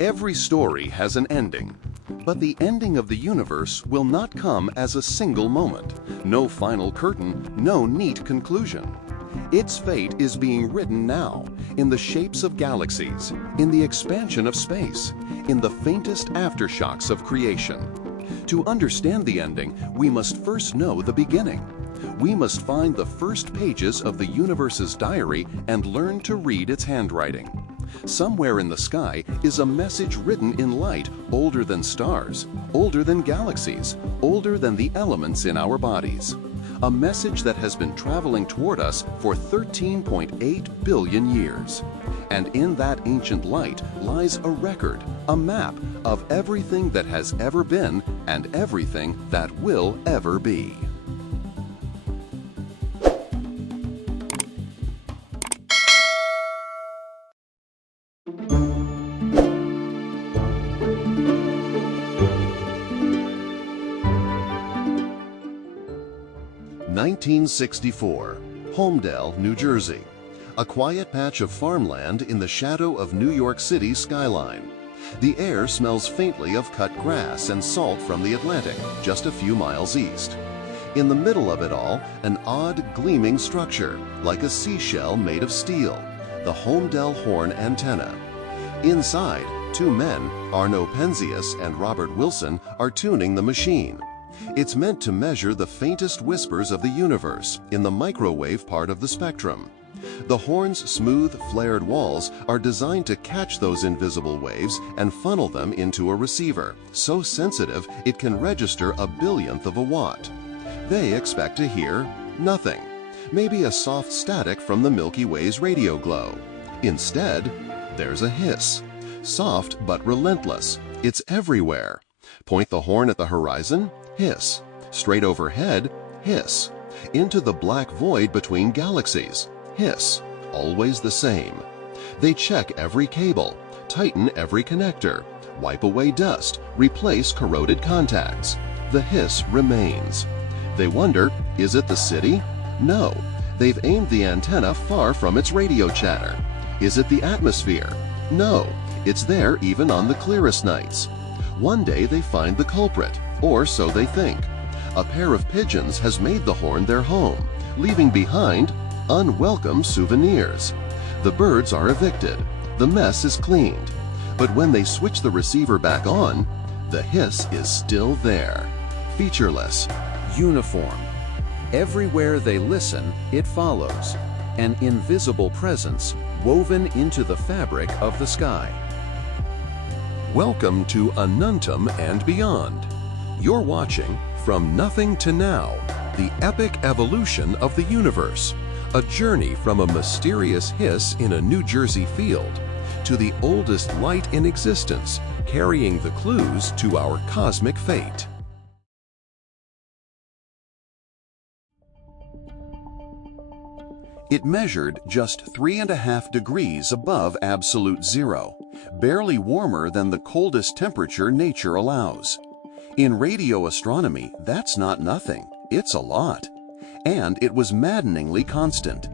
Every story has an ending, but the ending of the universe will not come as a single moment. No final curtain, no neat conclusion. Its fate is being written now, in the shapes of galaxies, in the expansion of space, in the faintest aftershocks of creation. To understand the ending, we must first know the beginning. We must find the first pages of the universe's diary and learn to read its handwriting. Somewhere in the sky is a message written in light older than stars, older than galaxies, older than the elements in our bodies. A message that has been traveling toward us for 13.8 billion years. And in that ancient light lies a record, a map of everything that has ever been and everything that will ever be. (1964), Holmdel, New Jersey. A quiet patch of farmland in the shadow of New York City's skyline. The air smells faintly of cut grass and salt from the Atlantic, just a few miles east. In the middle of it all, an odd, gleaming structure, like a seashell made of steel, the Holmdel horn antenna. Inside, two men, Arno Penzias and Robert Wilson, are tuning the machine. It's meant to measure the faintest whispers of the universe in the microwave part of the spectrum. The horn's smooth, flared walls are designed to catch those invisible waves and funnel them into a receiver, so sensitive it can register a billionth of a watt. They expect to hear nothing, maybe a soft static from the Milky Way's radio glow. Instead, there's a hiss, soft but relentless. It's everywhere. Point the horn at the horizon, hiss. Straight overhead, hiss. Into the black void between galaxies, hiss. Always the same. They check every cable, tighten every connector, wipe away dust, replace corroded contacts. The hiss remains. They wonder, is it the city? No. They've aimed the antenna far from its radio chatter. Is it the atmosphere? No. It's there even on the clearest nights. One day they find the culprit, or so they think. A pair of pigeons has made the horn their home, leaving behind unwelcome souvenirs. The birds are evicted. The mess is cleaned. But when they switch the receiver back on, the hiss is still there. Featureless. Uniform. Everywhere they listen, it follows. An invisible presence woven into the fabric of the sky. Welcome to Anuntum and Beyond. You're watching From Nothing to Now, the epic evolution of the universe, a journey from a mysterious hiss in a New Jersey field to the oldest light in existence, carrying the clues to our cosmic fate. It measured just 3.5 degrees above absolute zero, barely warmer than the coldest temperature nature allows. In radio astronomy, that's not nothing, it's a lot. And it was maddeningly constant.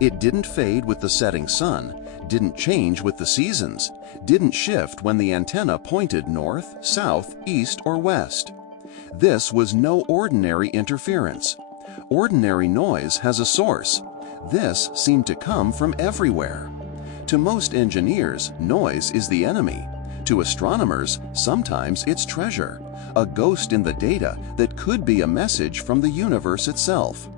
It didn't fade with the setting sun, didn't change with the seasons, didn't shift when the antenna pointed north, south, east, or west. This was no ordinary interference. Ordinary noise has a source. This seemed to come from everywhere. To most engineers, noise is the enemy. To astronomers, sometimes it's treasure, a ghost in the data that could be a message from the universe itself.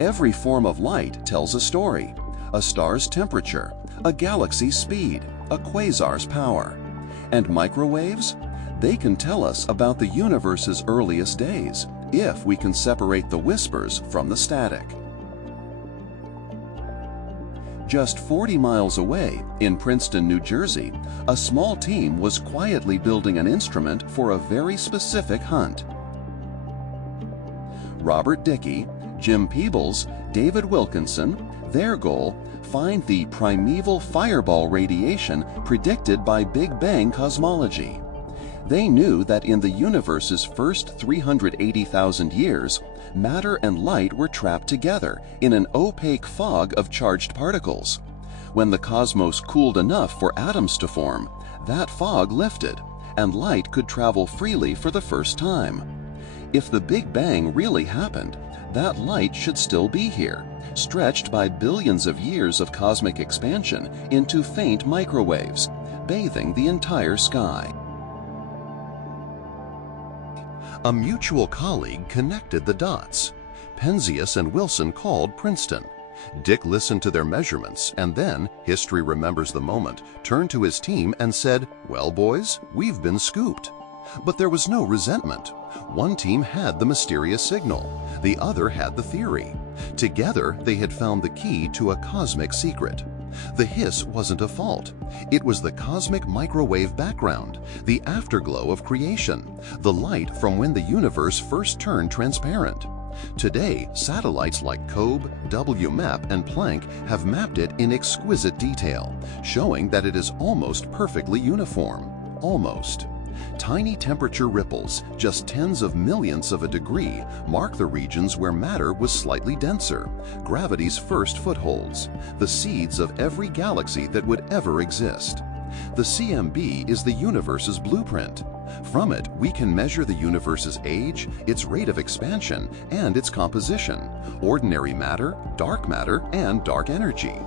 Every form of light tells a story: a star's temperature, a galaxy's speed, a quasar's power. And microwaves? They can tell us about the universe's earliest days, if we can separate the whispers from the static. Just 40 miles away, in Princeton, New Jersey, a small team was quietly building an instrument for a very specific hunt. Robert Dickey, Jim Peebles, David Wilkinson, their goal: find the primeval fireball radiation predicted by Big Bang cosmology. They knew that in the universe's first 380,000 years, matter and light were trapped together in an opaque fog of charged particles. When the cosmos cooled enough for atoms to form, that fog lifted, and light could travel freely for the first time. If the Big Bang really happened, that light should still be here, stretched by billions of years of cosmic expansion into faint microwaves, bathing the entire sky. A mutual colleague connected the dots. Penzias and Wilson called Princeton. Dick listened to their measurements and then, history remembers the moment, turned to his team and said, "Well, boys, we've been scooped." But there was no resentment. One team had the mysterious signal. The other had the theory. Together, they had found the key to a cosmic secret. The hiss wasn't a fault. It was the cosmic microwave background, the afterglow of creation, the light from when the universe first turned transparent. Today, satellites like COBE, WMAP, and Planck have mapped it in exquisite detail, showing that it is almost perfectly uniform. Almost. Tiny temperature ripples, just tens of millionths of a degree, mark the regions where matter was slightly denser, gravity's first footholds, the seeds of every galaxy that would ever exist. The CMB is the universe's blueprint. From it, we can measure the universe's age, its rate of expansion, and its composition, ordinary matter, and dark energy.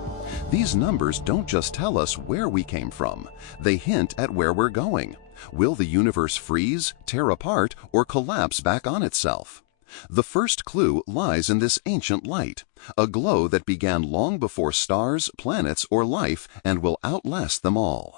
These numbers don't just tell us where we came from, they hint at where we're going. Will the universe freeze, tear apart, or collapse back on itself? The first clue lies in this ancient light, a glow that began long before stars, planets, or life and will outlast them all.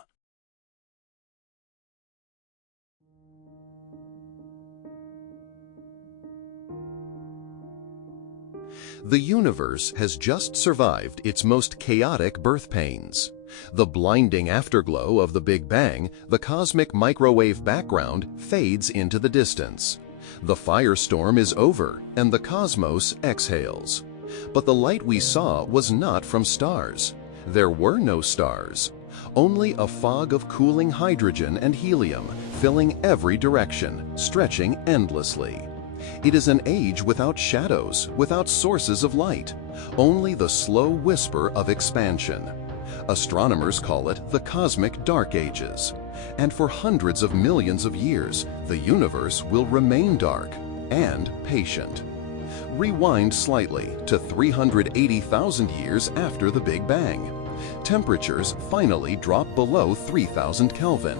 The universe has just survived its most chaotic birth pains. The blinding afterglow of the Big Bang, the cosmic microwave background, fades into the distance. The firestorm is over, and the cosmos exhales. But the light we saw was not from stars. There were no stars. Only a fog of cooling hydrogen and helium, filling every direction, stretching endlessly. It is an age without shadows, without sources of light, only the slow whisper of expansion. Astronomers call it the cosmic dark ages. And for hundreds of millions of years, the universe will remain dark and patient. Rewind slightly to 380,000 years after the Big Bang. Temperatures finally drop below 3,000 Kelvin.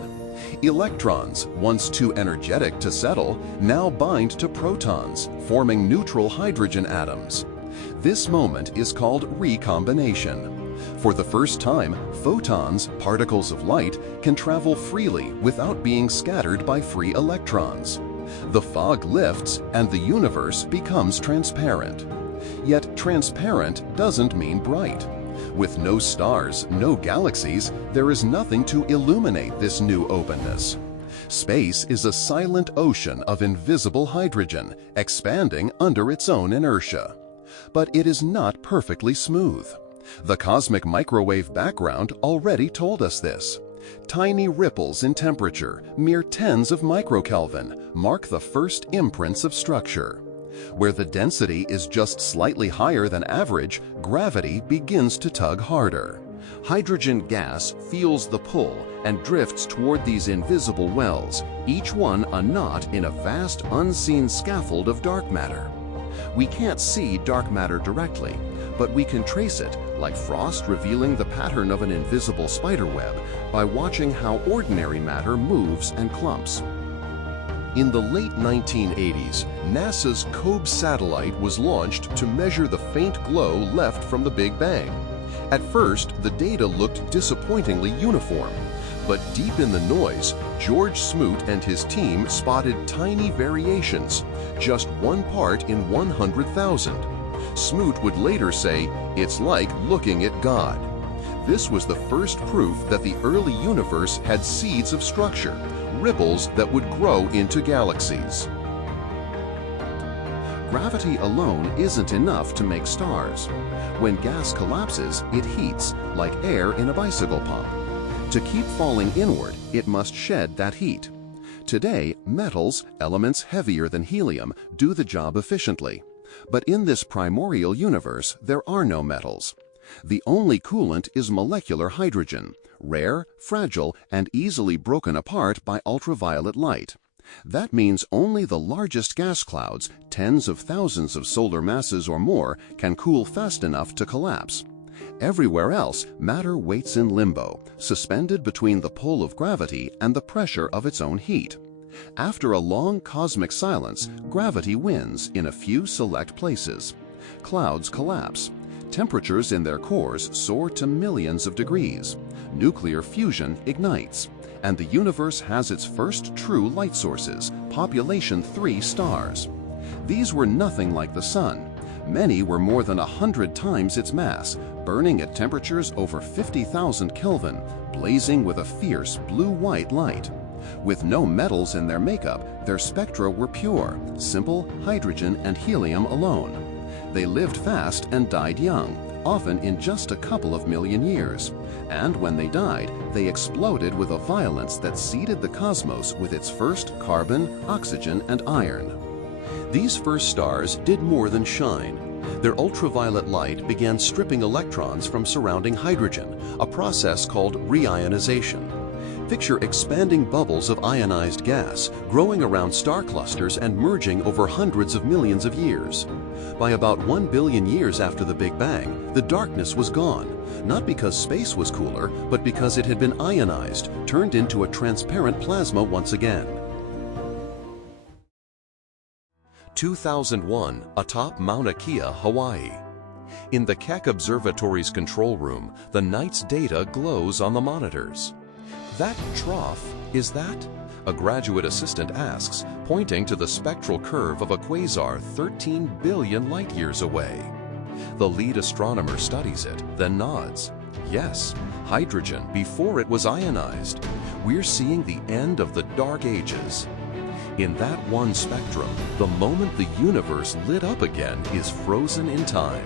Electrons, once too energetic to settle, now bind to protons, forming neutral hydrogen atoms. This moment is called recombination. For the first time, photons, particles of light, can travel freely without being scattered by free electrons. The fog lifts and the universe becomes transparent. Yet transparent doesn't mean bright. With no stars, no galaxies, there is nothing to illuminate this new openness. Space is a silent ocean of invisible hydrogen, expanding under its own inertia. But it is not perfectly smooth. The cosmic microwave background already told us this. Tiny ripples in temperature, mere tens of microkelvin, mark the first imprints of structure. Where the density is just slightly higher than average, gravity begins to tug harder. Hydrogen gas feels the pull and drifts toward these invisible wells, each one a knot in a vast unseen scaffold of dark matter. We can't see dark matter directly, but we can trace it, like frost revealing the pattern of an invisible spiderweb, by watching how ordinary matter moves and clumps. In the late 1980s, NASA's COBE satellite was launched to measure the faint glow left from the Big Bang. At first, the data looked disappointingly uniform, but deep in the noise, George Smoot and his team spotted tiny variations, just one part in 100,000. Smoot would later say, "It's like looking at God." This was the first proof that the early universe had seeds of structure, ripples that would grow into galaxies. Gravity alone isn't enough to make stars. When gas collapses, it heats, like air in a bicycle pump. To keep falling inward, it must shed that heat. Today, metals, elements heavier than helium, do the job efficiently. But in this primordial universe, there are no metals. The only coolant is molecular hydrogen, rare, fragile, and easily broken apart by ultraviolet light. That means only the largest gas clouds, tens of thousands of solar masses or more, can cool fast enough to collapse. Everywhere else, matter waits in limbo, suspended between the pull of gravity and the pressure of its own heat. After a long cosmic silence, gravity wins in a few select places. Clouds collapse. Temperatures in their cores soar to millions of degrees. Nuclear fusion ignites. And the universe has its first true light sources, population 3 stars. These were nothing like the Sun. Many were more than 100 times its mass, burning at temperatures over 50,000 Kelvin, blazing with a fierce blue-white light. With no metals in their makeup, their spectra were pure, simple hydrogen and helium alone. They lived fast and died young, often in just a couple of million years. And when they died, they exploded with a violence that seeded the cosmos with its first carbon, oxygen, and iron. These first stars did more than shine. Their ultraviolet light began stripping electrons from surrounding hydrogen, a process called reionization. Picture expanding bubbles of ionized gas growing around star clusters and merging over hundreds of millions of years. By about 1 billion years after the Big Bang, the darkness was gone, not because space was cooler, but because it had been ionized, turned into a transparent plasma once again. 2001, atop Mauna Kea, Hawaii. In the Keck Observatory's control room, the night's data glows on the monitors. That trough, is that? A graduate assistant asks, pointing to the spectral curve of a quasar 13 billion light-years away. The lead astronomer studies it, then nods. Yes, hydrogen before it was ionized. We're seeing the end of the dark ages. In that one spectrum, the moment the universe lit up again is frozen in time.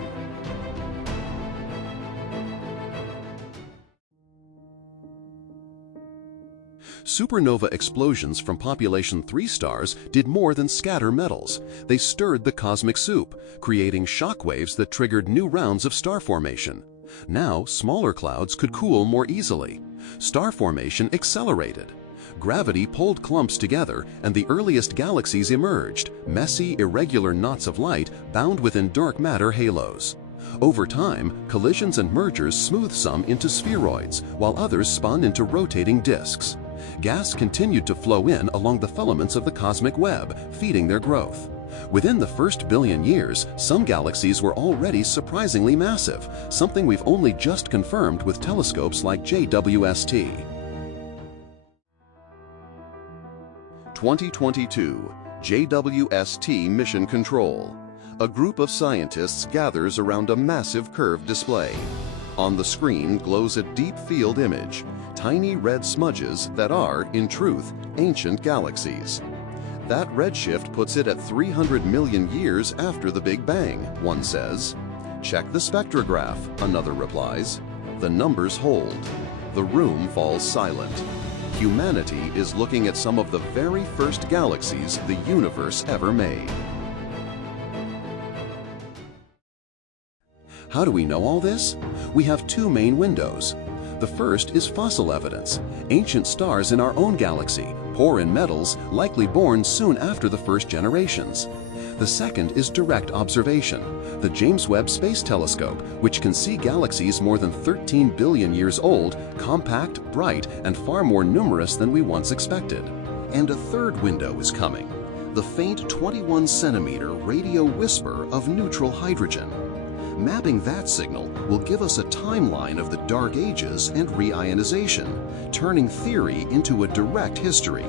Supernova explosions from population 3 stars did more than scatter metals. They stirred the cosmic soup, creating shockwaves that triggered new rounds of star formation. Now, smaller clouds could cool more easily. Star formation accelerated. Gravity pulled clumps together, and the earliest galaxies emerged, messy, irregular knots of light bound within dark matter halos. Over time, collisions and mergers smoothed some into spheroids, while others spun into rotating disks. Gas continued to flow in along the filaments of the cosmic web, feeding their growth. Within the first billion years, some galaxies were already surprisingly massive, something we've only just confirmed with telescopes like JWST. 2022 JWST Mission Control. A group of scientists gathers around a massive curved display. On the screen glows a deep field image, tiny red smudges that are, in truth, ancient galaxies. That redshift puts it at 300 million years after the Big Bang, one says. Check the spectrograph, another replies. The numbers hold. The room falls silent. Humanity is looking at some of the very first galaxies the universe ever made. How do we know all this? We have two main windows. The first is fossil evidence, ancient stars in our own galaxy, poor in metals, likely born soon after the first generations. The second is direct observation, the James Webb Space Telescope, which can see galaxies more than 13 billion years old, compact, bright, and far more numerous than we once expected. And a third window is coming, the faint 21-centimeter radio whisper of neutral hydrogen. Mapping that signal will give us a timeline of the dark ages and reionization, turning theory into a direct history.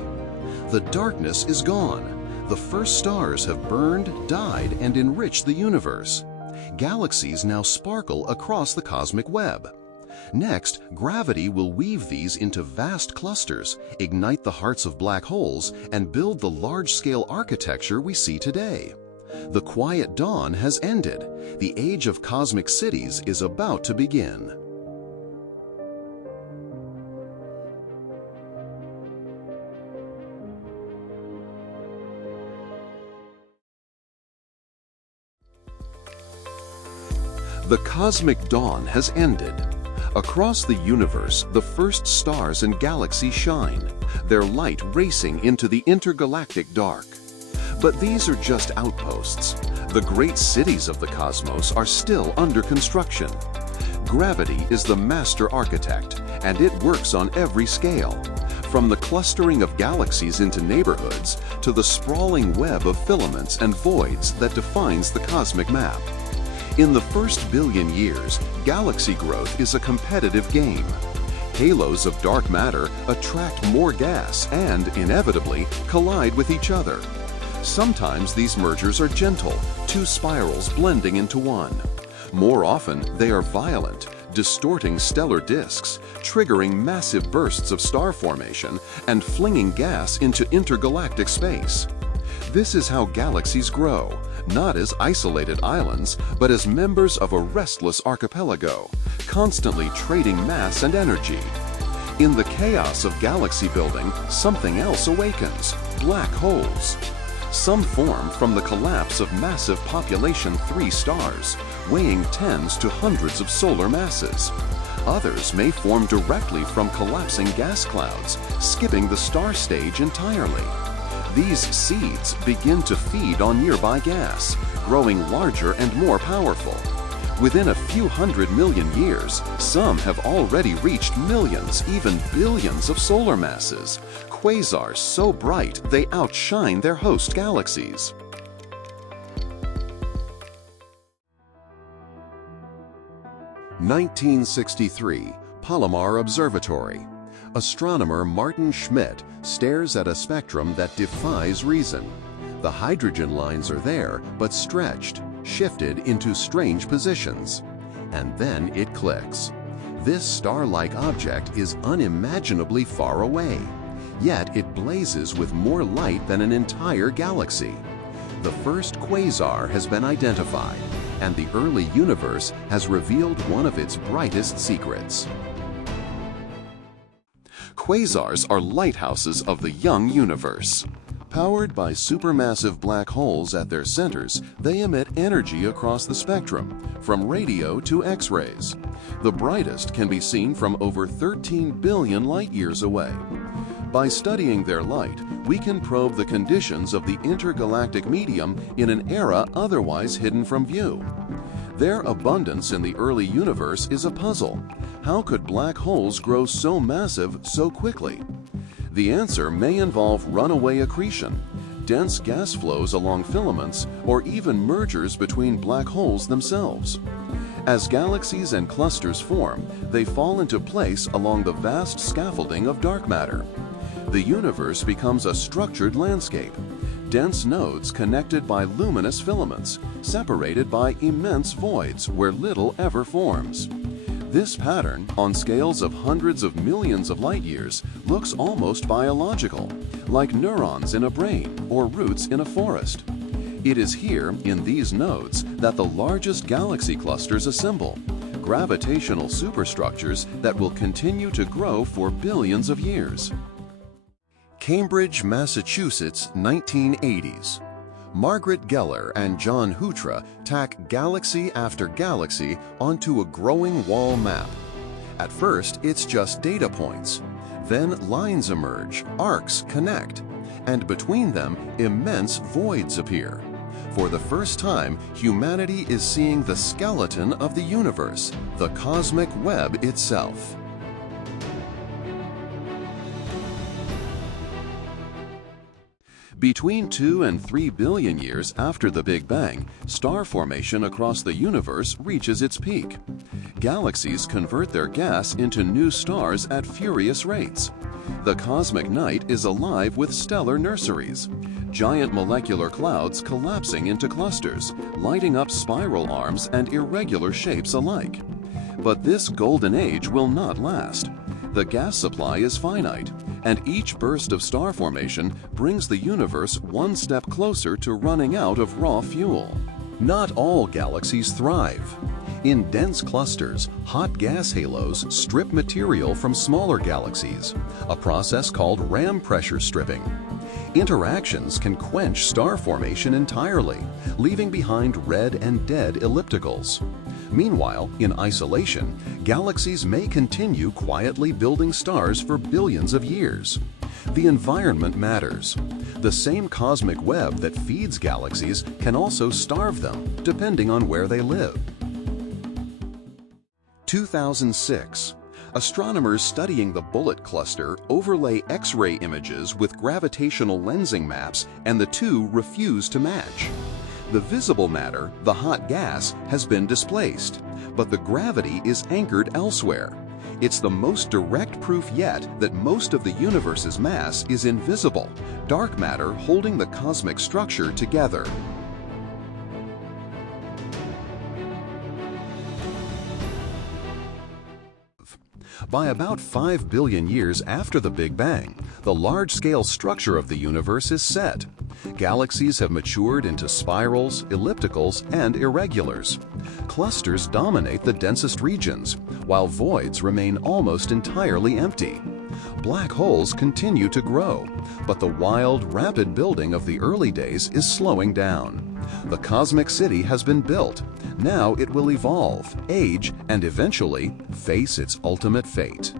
The darkness is gone. The first stars have burned, died, and enriched the universe. Galaxies now sparkle across the cosmic web. Next, gravity will weave these into vast clusters, ignite the hearts of black holes, and build the large-scale architecture we see today. The quiet dawn has ended. The age of cosmic cities is about to begin. The cosmic dawn has ended. Across the universe, the first stars and galaxies shine, their light racing into the intergalactic dark. But these are just outposts. The great cities of the cosmos are still under construction. Gravity is the master architect, and it works on every scale, from the clustering of galaxies into neighborhoods to the sprawling web of filaments and voids that defines the cosmic map. In the first billion years, galaxy growth is a competitive game. Halos of dark matter attract more gas and, inevitably, collide with each other. Sometimes these mergers are gentle, two spirals blending into one. More often, they are violent, distorting stellar disks, triggering massive bursts of star formation, and flinging gas into intergalactic space. This is how galaxies grow, not as isolated islands, but as members of a restless archipelago, constantly trading mass and energy. In the chaos of galaxy building, something else awakens: black holes. Some form from the collapse of massive population 3 stars, weighing tens to hundreds of solar masses. Others may form directly from collapsing gas clouds, skipping the star stage entirely. These seeds begin to feed on nearby gas, growing larger and more powerful. Within a few 100 million years, some have already reached millions, even billions of solar masses, quasars so bright they outshine their host galaxies. (1963) Palomar Observatory. Astronomer Martin Schmidt stares at a spectrum that defies reason. The hydrogen lines are there, but stretched, shifted into strange positions. And then it clicks. This star-like object is unimaginably far away, yet it blazes with more light than an entire galaxy. The first quasar has been identified, and the early universe has revealed one of its brightest secrets. Quasars are lighthouses of the young universe. Powered by supermassive black holes at their centers, they emit energy across the spectrum, from radio to X-rays. The brightest can be seen from over 13 billion light-years away. By studying their light, we can probe the conditions of the intergalactic medium in an era otherwise hidden from view. Their abundance in the early universe is a puzzle. How could black holes grow so massive so quickly? The answer may involve runaway accretion, dense gas flows along filaments, or even mergers between black holes themselves. As galaxies and clusters form, they fall into place along the vast scaffolding of dark matter. The universe becomes a structured landscape, dense nodes connected by luminous filaments, separated by immense voids where little ever forms. This pattern, on scales of hundreds of millions of light-years, looks almost biological, like neurons in a brain or roots in a forest. It is here, in these nodes, that the largest galaxy clusters assemble, gravitational superstructures that will continue to grow for billions of years. Cambridge, Massachusetts, 1980s. Margaret Geller and John Hutra tack galaxy after galaxy onto a growing wall map. At first, it's just data points. Then lines emerge, arcs connect, and between them, immense voids appear. For the first time, humanity is seeing the skeleton of the universe, the cosmic web itself. Between 2 and 3 billion years after the Big Bang, star formation across the universe reaches its peak. Galaxies convert their gas into new stars at furious rates. The cosmic night is alive with stellar nurseries, giant molecular clouds collapsing into clusters, lighting up spiral arms and irregular shapes alike. But this golden age will not last. The gas supply is finite, and each burst of star formation brings the universe one step closer to running out of raw fuel. Not all galaxies thrive. In dense clusters, hot gas halos strip material from smaller galaxies, a process called ram pressure stripping. Interactions can quench star formation entirely, leaving behind red and dead ellipticals. Meanwhile, in isolation, galaxies may continue quietly building stars for billions of years. The environment matters. The same cosmic web that feeds galaxies can also starve them, depending on where they live. 2006. Astronomers studying the Bullet Cluster overlay X-ray images with gravitational lensing maps, and the two refuse to match. The visible matter, the hot gas, has been displaced, but the gravity is anchored elsewhere. It's the most direct proof yet that most of the universe's mass is invisible, dark matter holding the cosmic structure together. By about 5 billion years after the Big Bang, the large-scale structure of the universe is set. Galaxies have matured into spirals, ellipticals, and irregulars. Clusters dominate the densest regions, while voids remain almost entirely empty. Black holes continue to grow, but the wild, rapid building of the early days is slowing down. The cosmic city has been built. Now it will evolve, age, and eventually face its ultimate fate.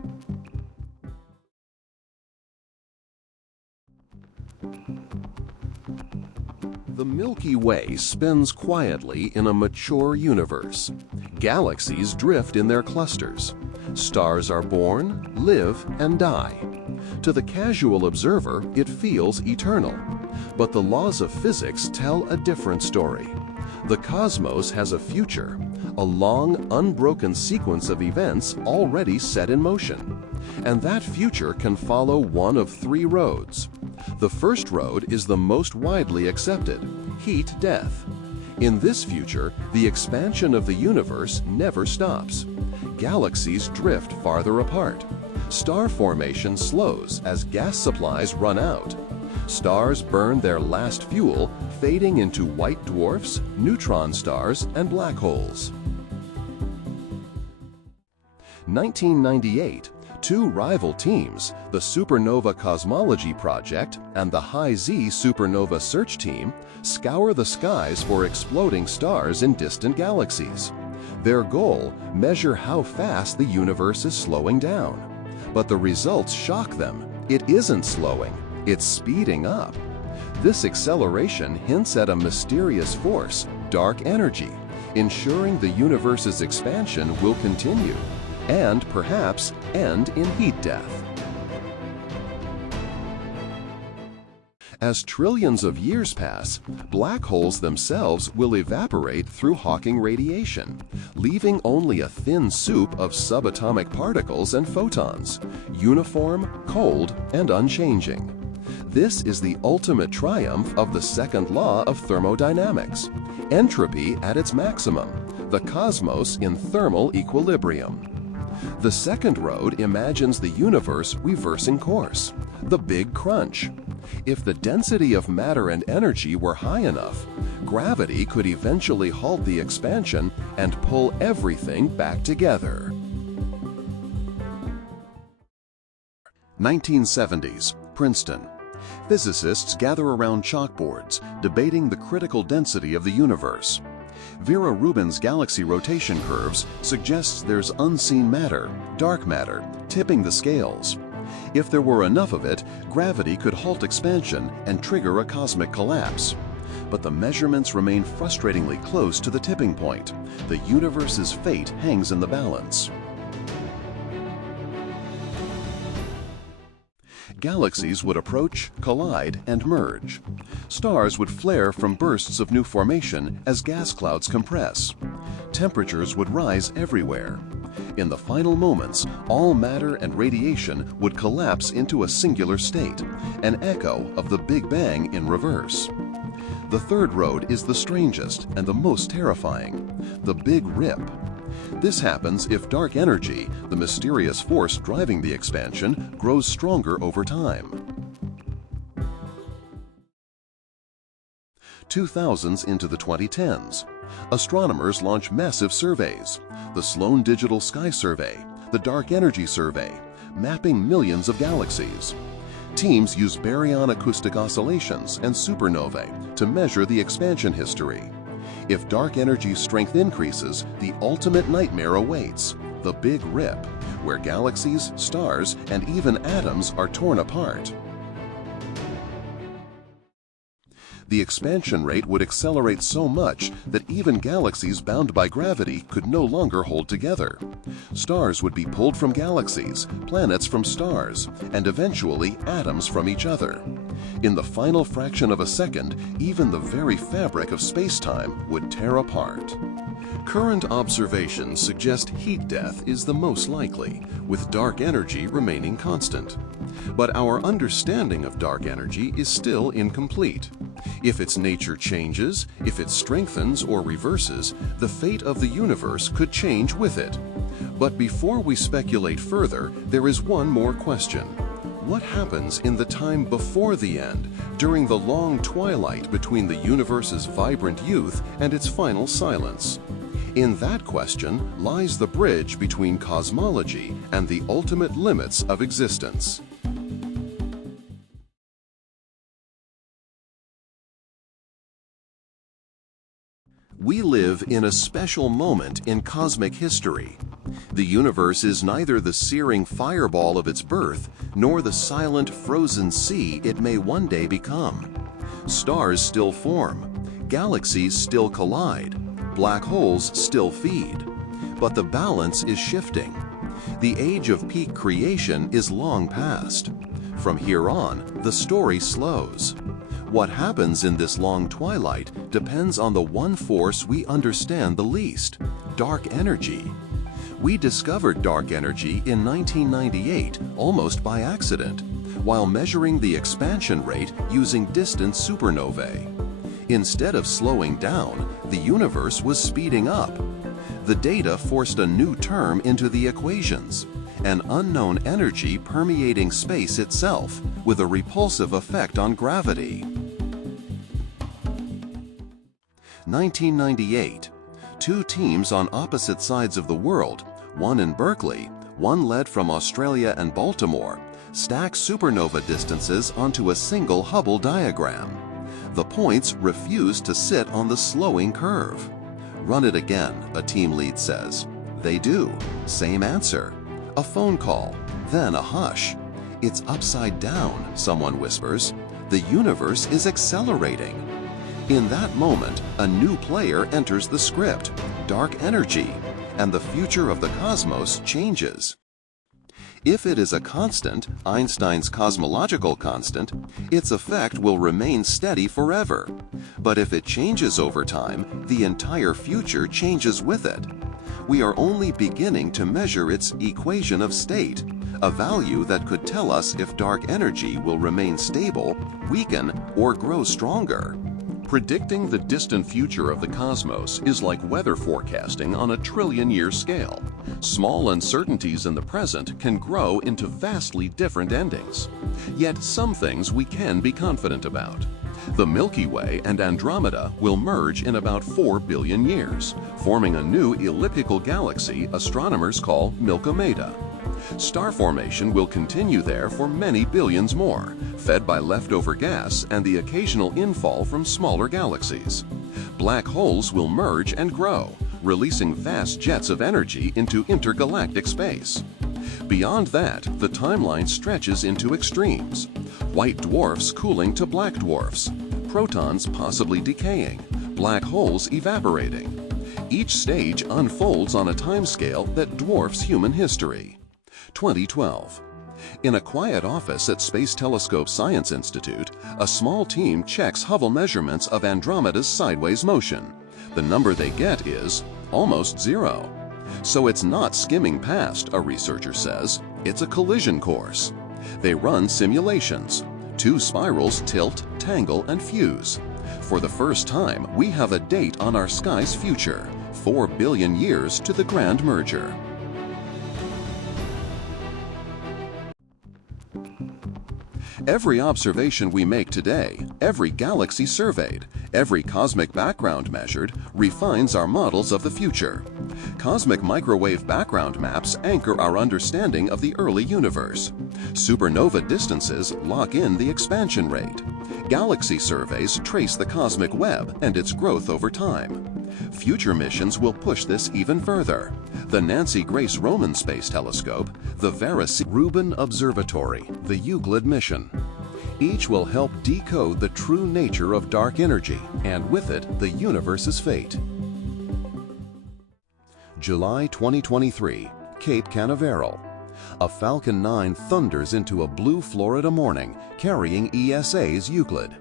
The Milky Way spins quietly in a mature universe. Galaxies drift in their clusters. Stars are born, live, and die. To the casual observer, it feels eternal. But the laws of physics tell a different story. The cosmos has a future, a long, unbroken sequence of events already set in motion. And that future can follow one of three roads. The first road is the most widely accepted: heat-death. In this future, the expansion of the universe never stops. Galaxies drift farther apart. Star formation slows as gas supplies run out. Stars burn their last fuel, fading into white dwarfs, neutron stars, and black holes. 1998, two rival teams, the Supernova Cosmology Project and the High-Z Supernova Search Team, scour the skies for exploding stars in distant galaxies. Their goal: measure how fast the universe is slowing down. But the results shock them. It isn't slowing, it's speeding up. This acceleration hints at a mysterious force, dark energy, ensuring the universe's expansion will continue, and perhaps end in heat death. As trillions of years pass, black holes themselves will evaporate through Hawking radiation, leaving only a thin soup of subatomic particles and photons, uniform, cold, and unchanging. This is the ultimate triumph of the second law of thermodynamics: entropy at its maximum, the cosmos in thermal equilibrium. The second road imagines the universe reversing course: the Big Crunch. If the density of matter and energy were high enough, gravity could eventually halt the expansion and pull everything back together. 1970s, Princeton. Physicists gather around chalkboards, debating the critical density of the universe. Vera Rubin's galaxy rotation curves suggests there's unseen matter, dark matter, tipping the scales. If there were enough of it, gravity could halt expansion and trigger a cosmic collapse. But the measurements remain frustratingly close to the tipping point. The universe's fate hangs in the balance. Galaxies would approach, collide, and merge. Stars would flare from bursts of new formation as gas clouds compress. Temperatures would rise everywhere. In the final moments, all matter and radiation would collapse into a singular state, an echo of the Big Bang in reverse. The third road is the strangest and the most terrifying: the Big Rip. This happens if dark energy, the mysterious force driving the expansion, grows stronger over time. 2000s into the 2010s. Astronomers launch massive surveys: the Sloan Digital Sky Survey, the Dark Energy Survey, mapping millions of galaxies. Teams use baryon acoustic oscillations and supernovae to measure the expansion history. If dark energy strength increases, the ultimate nightmare awaits, the Big Rip, where galaxies, stars, and even atoms are torn apart. The expansion rate would accelerate so much that even galaxies bound by gravity could no longer hold together. Stars would be pulled from galaxies, planets from stars, and eventually atoms from each other. In the final fraction of a second, even the very fabric of space-time would tear apart. Current observations suggest heat death is the most likely, with dark energy remaining constant. But our understanding of dark energy is still incomplete. If its nature changes, if it strengthens or reverses, the fate of the universe could change with it. But before we speculate further, there is one more question. What happens in the time before the end, during the long twilight between the universe's vibrant youth and its final silence? In that question lies the bridge between cosmology and the ultimate limits of existence. We live in a special moment in cosmic history. The universe is neither the searing fireball of its birth, nor the silent, frozen sea it may one day become. Stars still form, galaxies still collide, black holes still feed. But the balance is shifting. The age of peak creation is long past. From here on, the story slows. What happens in this long twilight depends on the one force we understand the least: dark energy. We discovered dark energy in 1998 almost by accident, while measuring the expansion rate using distant supernovae. Instead of slowing down, the universe was speeding up. The data forced a new term into the equations: an unknown energy permeating space itself, with a repulsive effect on gravity. 1998. Two teams on opposite sides of the world, one in Berkeley, one led from Australia and Baltimore, stack supernova distances onto a single Hubble diagram. The points refuse to sit on the slowing curve. "Run it again," a team lead says. They do. Same answer. A phone call, then a hush. "It's upside down," someone whispers. "The universe is accelerating." In that moment, a new player enters the script: dark energy, and the future of the cosmos changes. If it is a constant, Einstein's cosmological constant, its effect will remain steady forever. But if it changes over time, the entire future changes with it. We are only beginning to measure its equation of state, a value that could tell us if dark energy will remain stable, weaken, or grow stronger. Predicting the distant future of the cosmos is like weather forecasting on a trillion-year scale. Small uncertainties in the present can grow into vastly different endings. Yet some things we can be confident about. The Milky Way and Andromeda will merge in about 4 billion years, forming a new elliptical galaxy astronomers call Milkomeda. Star formation will continue there for many billions more, fed by leftover gas and the occasional infall from smaller galaxies. Black holes will merge and grow, releasing vast jets of energy into intergalactic space. Beyond that, the timeline stretches into extremes: white dwarfs cooling to black dwarfs, protons possibly decaying, black holes evaporating. Each stage unfolds on a timescale that dwarfs human history. 2012. In a quiet office at Space Telescope Science Institute, a small team checks Hubble measurements of Andromeda's sideways motion. The number they get is almost zero. So it's not skimming past, a researcher says. It's a collision course. They run simulations. Two spirals tilt, tangle, and fuse. For the first time, we have a date on our sky's future: 4 billion years to the grand merger. Every observation we make today, every galaxy surveyed, every cosmic background measured, refines our models of the future. Cosmic microwave background maps anchor our understanding of the early universe. Supernova distances lock in the expansion rate. Galaxy surveys trace the cosmic web and its growth over time. Future missions will push this even further. The Nancy Grace Roman Space Telescope, the Rubin Observatory, the Euclid mission. Each will help decode the true nature of dark energy, and with it, the universe's fate. July 2023, Cape Canaveral. A Falcon 9 thunders into a blue Florida morning, carrying ESA's Euclid.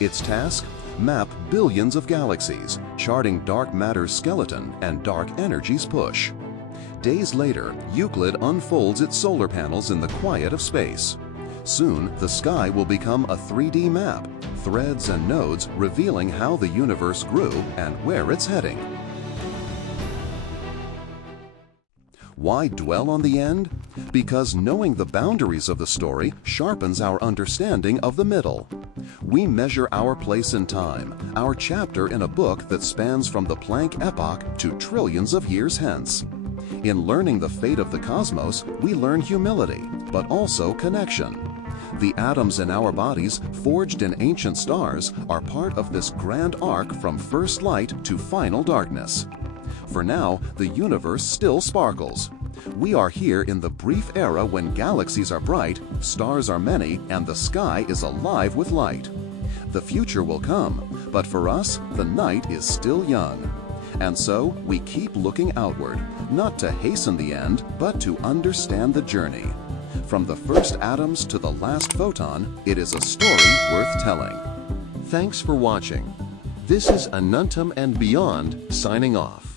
Its task? Map billions of galaxies, charting dark matter's skeleton and dark energy's push. Days later, Euclid unfolds its solar panels in the quiet of space. Soon, the sky will become a 3D map, threads and nodes revealing how the universe grew and where it's heading. Why dwell on the end? Because knowing the boundaries of the story sharpens our understanding of the middle. We measure our place in time, our chapter in a book that spans from the Planck epoch to trillions of years hence. In learning the fate of the cosmos, we learn humility, but also connection. The atoms in our bodies, forged in ancient stars, are part of this grand arc from first light to final darkness. For now, the universe still sparkles. We are here in the brief era when galaxies are bright, stars are many, and the sky is alive with light. The future will come, but for us, the night is still young. And so, we keep looking outward, not to hasten the end, but to understand the journey. From the first atoms to the last photon, it is a story worth telling. Thanks for watching. This is Anantam and Beyond, signing off.